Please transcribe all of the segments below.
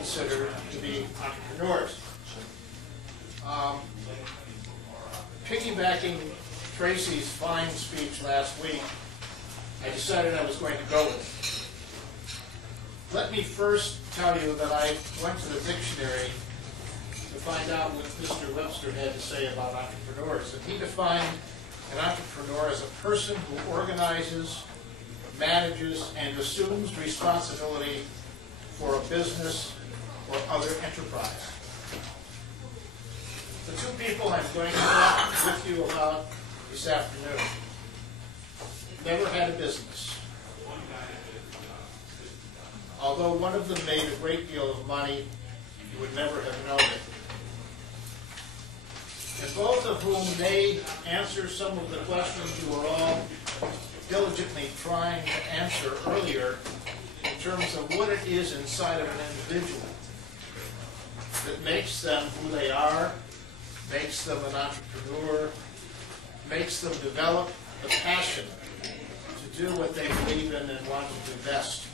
considered to be entrepreneurs. Piggybacking Tracy's fine speech last week, I decided I was going to go with it. Let me first tell you that I went to the dictionary to find out what Mr. Webster had to say about entrepreneurs. And he defined an entrepreneur as a person who organizes, manages, and assumes responsibility for a business or other enterprise. The two people I'm going to talk with you about this afternoon never had a business. Although one of them made a great deal of money, you would never have known it. And both of whom may answer some of the questions you are all diligently trying to answer earlier in terms of what it is inside of an individual that makes them who they are, makes them an entrepreneur, makes them develop the passion to do what they believe in and want to do best.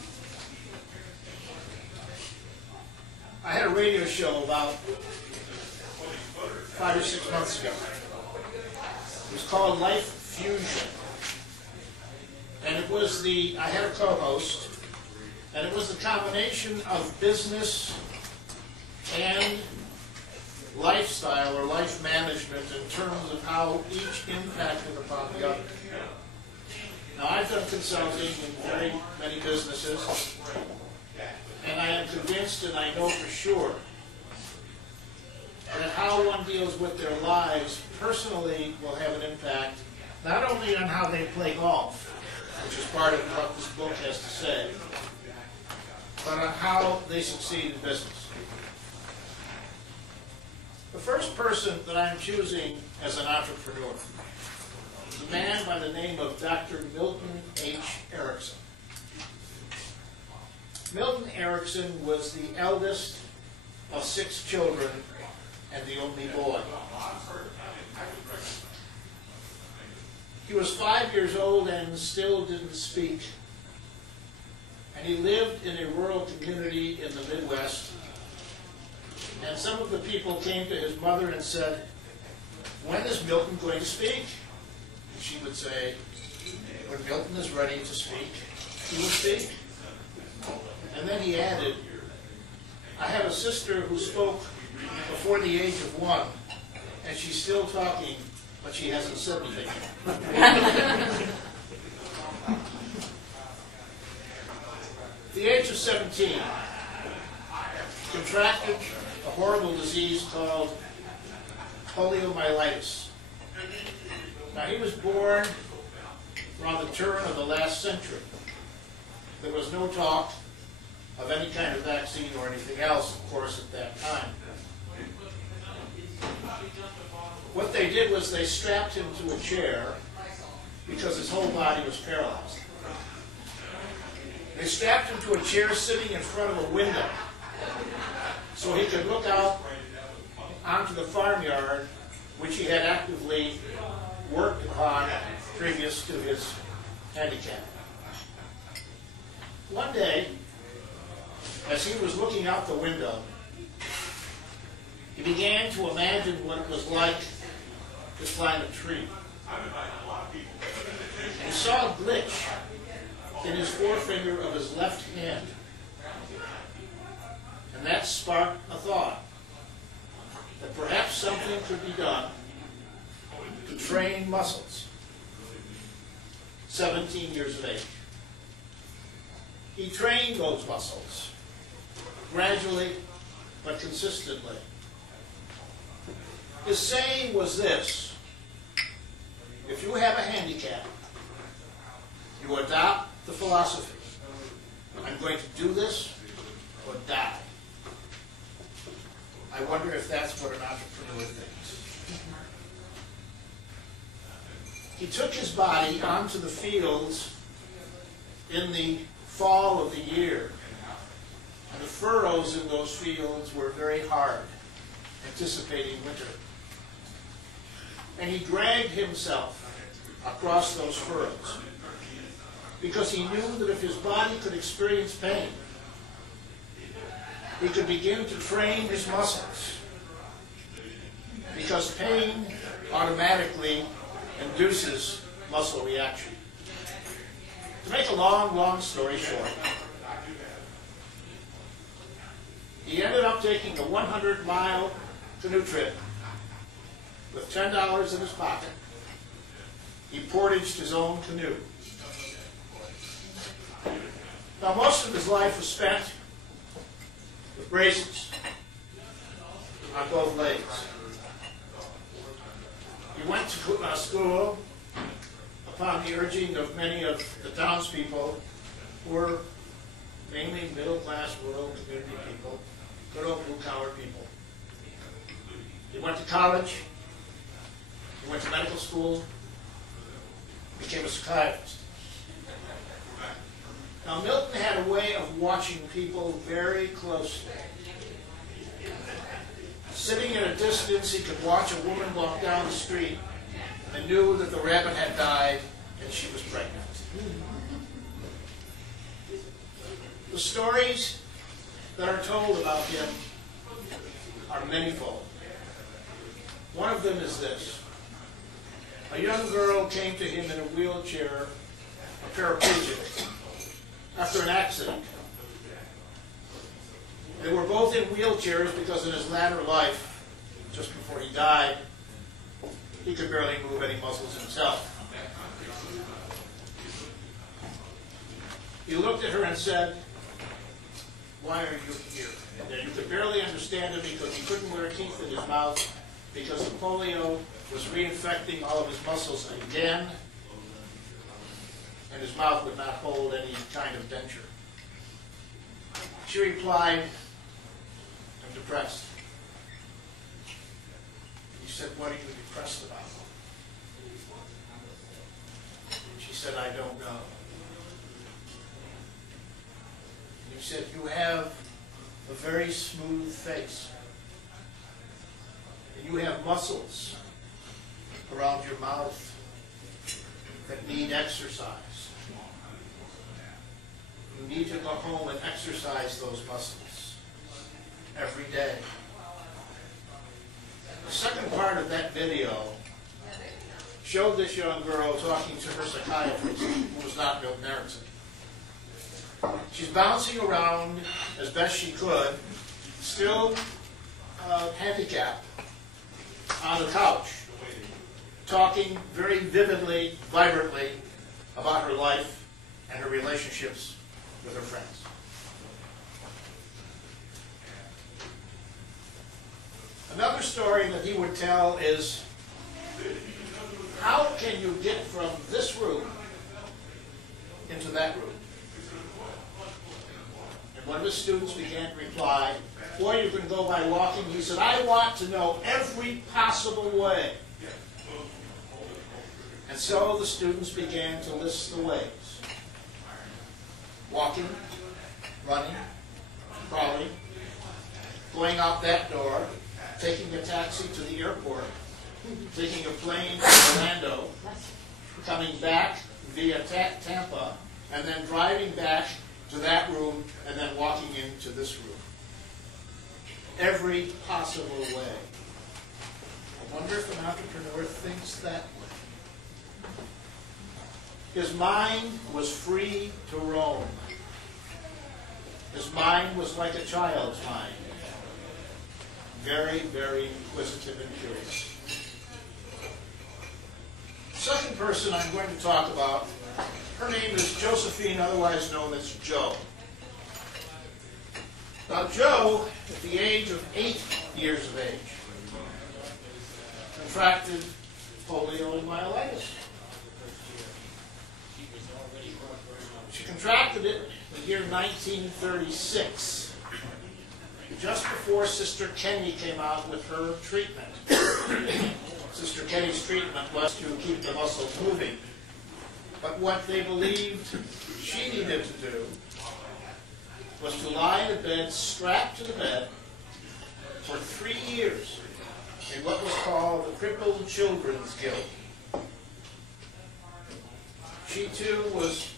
I had a radio show about 5 or 6 months ago. It was called Life Fusion. And it was I had a co-host, and it was the combination of business and lifestyle or life management in terms of how each impacted upon the other. Now, I've done consulting in very many businesses, and I am convinced, and I know for sure, that how one deals with their lives personally will have an impact not only on how they play golf, which is part of what this book has to say, but on how they succeed in business. The first person that I'm choosing as an entrepreneur is a man by the name of Dr. Milton H. Erickson. Milton Erickson was the eldest of 6 children and the only boy. He was 5 years old and still didn't speak. And he lived in a rural community in the Midwest. And some of the people came to his mother and said, "When is Milton going to speak?" And she would say, "When Milton is ready to speak, he will speak." And then he added, "I have a sister who spoke before the age of 1, and she's still talking, but she hasn't said anything." At the age of 17, he contracted a horrible disease called poliomyelitis. Now, he was born around the turn of the last century. There was no talk of any kind of vaccine or anything else, of course, at that time. What they did was they strapped him to a chair because his whole body was paralyzed. They strapped him to a chair sitting in front of a window so he could look out onto the farmyard, which he had actively worked upon previous to his handicap. One day, as he was looking out the window, he began to imagine what it was like to climb a tree. He saw a glitch in his forefinger of his left hand. And that sparked a thought that perhaps something could be done to train muscles. 17 years of age. He trained those muscles gradually but consistently. His saying was this: if you have a handicap, you adopt the philosophy, I'm going to do this or die. I wonder if that's what an entrepreneur thinks. He took his body onto the fields in the fall of the year, and the furrows in those fields were very hard, anticipating winter. And he dragged himself across those furrows because he knew that if his body could experience pain, he could begin to train his muscles, because pain automatically induces muscle reaction. To make a long story short, he ended up taking a 100-mile canoe trip with $10 in his pocket. He portaged his own canoe. Now, most of his life was spent with braces on both legs. He went to school upon the urging of many of the townspeople, who were mainly middle-class, rural community people, good old blue-collar people. He went to college, he went to medical school, became a psychiatrist. Now, Milton had a way of watching people very closely. Sitting at a distance, he could watch a woman walk down the street and knew that the rabbit had died and she was pregnant. The stories that are told about him are manifold. One of them is this. A young girl came to him in a wheelchair, a paraplegic, after an accident. They were both in wheelchairs because in his latter life, just before he died, he could barely move any muscles himself. He looked at her and said, "Why are you here?" And you could barely understand him because he couldn't wear teeth in his mouth because the polio was reinfecting all of his muscles again, and his mouth would not hold any kind of denture. She replied, "I'm depressed." He said, "What are you depressed about?" She said, "I don't know." And he said, "You have a very smooth face. And you have muscles around your mouth that need exercise. You need to go home and exercise those muscles every day." The second part of that video showed this young girl talking to her psychiatrist, who was not Milton Erickson. She's bouncing around as best she could, still handicapped, on the couch, talking very vividly, vibrantly about her life and her relationships with her friends. Another story that he would tell is, how can you get from this room into that room? And one of his students began to reply, "Boy, you can go by walking." He said, "I want to know every possible way." And so the students began to list the ways. Walking, running, crawling, going out that door, taking a taxi to the airport, taking a plane to Orlando, coming back via Tampa, and then driving back to that room, and then walking into this room. Every possible way. I wonder if an entrepreneur thinks that way. His mind was free to roam. His mind was like a child's mind. Very, very inquisitive and curious. The second person I'm going to talk about, her name is Josephine, otherwise known as Jo. Now, Jo, at the age of 8 years of age, contracted poliomyelitis. She contracted it in the year 1936, just before Sister Kenny came out with her treatment. Sister Kenny's treatment was to keep the muscles moving. But what they believed she needed to do was to lie in a bed, strapped to the bed, for 3 years in what was called the Crippled Children's Guild. She too was